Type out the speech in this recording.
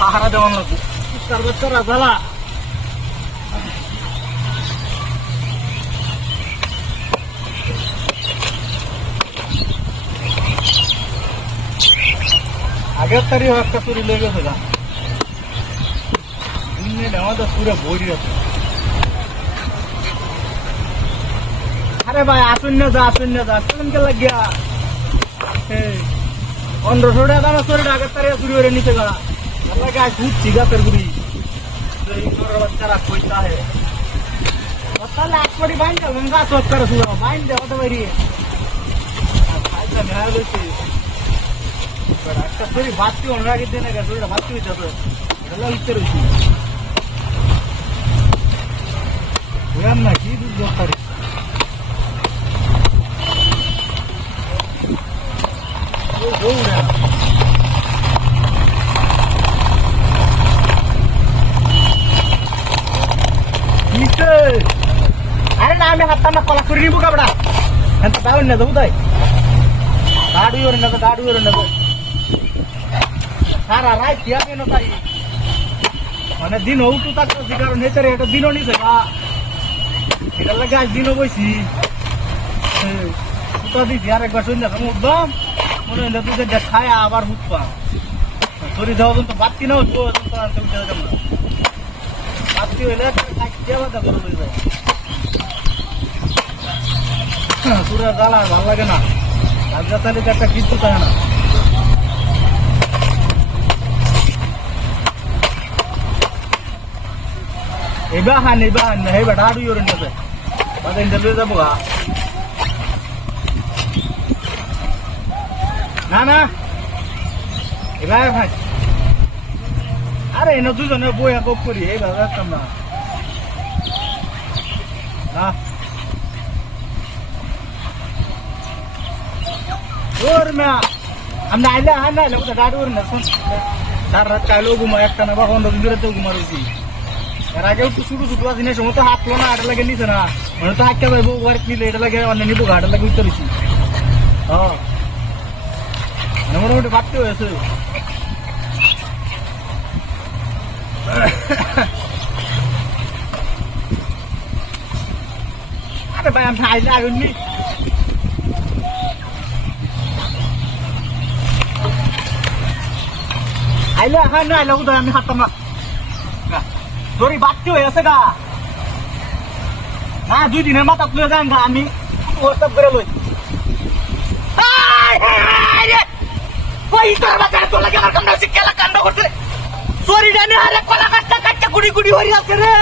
পাহারা দেওয়ান লাগবে তার বাচ্চারা জ্বালা আগের তারিখ একটা চুরি লেগে গেছে গা আমাদের পুরো বই আছে আরে ভাই আসুন না যা কেমনকে লাগিয়া 1500 টাকা দাম চুরি আগের তারিখ চুরি করে নিতে গা গাছ ঘুরছি গাছের গুড়ি বাচ্চারা পয়সা হে তাহলে এক কোটি বাইন দেবো গাছ করে শুরু বাইন দেওয়া তো বাইরে একটা চুরি বাচ্চি অন্য আগে দিনে গেছে ওইটা বাচ্চি হইতে হবে এটা লিখতে রয়েছি বুঝলাম না কি দুধ দরকারি अरे ना मैं हाथ में कला करी बुका बड़ा ఎంత బాగున్నా దొవుతాయి గాడి ఊరినది সারা রাত দিয়া কেন তাই মানে দিন হউটু তাক জিগার নেচারে এটা দিনও নিছে গা এটা লাগে আজ দিনও বইছি তো দিছি আর একবার শুনলে আমি উঠবাম মনে হইলে তুই যে খায় আবার উঠবা শরীর যাওয়া তো বাতি না উঠবো বাতি হইলে দেওয়া করো পুরা জ্বালা ভালো লাগে না রাজগাতালিতে একটা কিছু থাকে না এবার না হে বেটা আড়ু ইউরিন নেবে বাদে ইন্টারভিউ যাবো না এবার ভাই আরে এনে দুজনে বই গপ করি এইভাবে যাচ্তাম না ওর মা আমরা আইলে ওটা গাড়ি ওর না তার রাত কাইলেও ঘুমা একটা না বা 15 দিন ধরে ঘুমারছি এর আগেও তো ছোট আছে সময় তো হাত না আটা লাগে নিছে না মানে তো আটকে যাবো ওয়ার্ক নিলে এটা লাগে অন্য নিবো ঘাটা লাগে উঠতেছি হ্যাঁ মোটামুটি বাড়তে হয়েছে আরে ভাই আমি আইলে আগুন নি আইলে না আইলে উদয় আমি হাঁটতাম না সরি বাচ্চি হয়ে আছে গা না 2 দিনের মাথা তুলে দেন গা আমি হোয়াটসঅ্যাপ করে লই ওই তোর বাচ্চারা তোর লাগে আমার কামড়া শিক্ষা কাণ্ড করছে সরি জানি আরে কলা কাটটা গুড়ি হরি আছে রে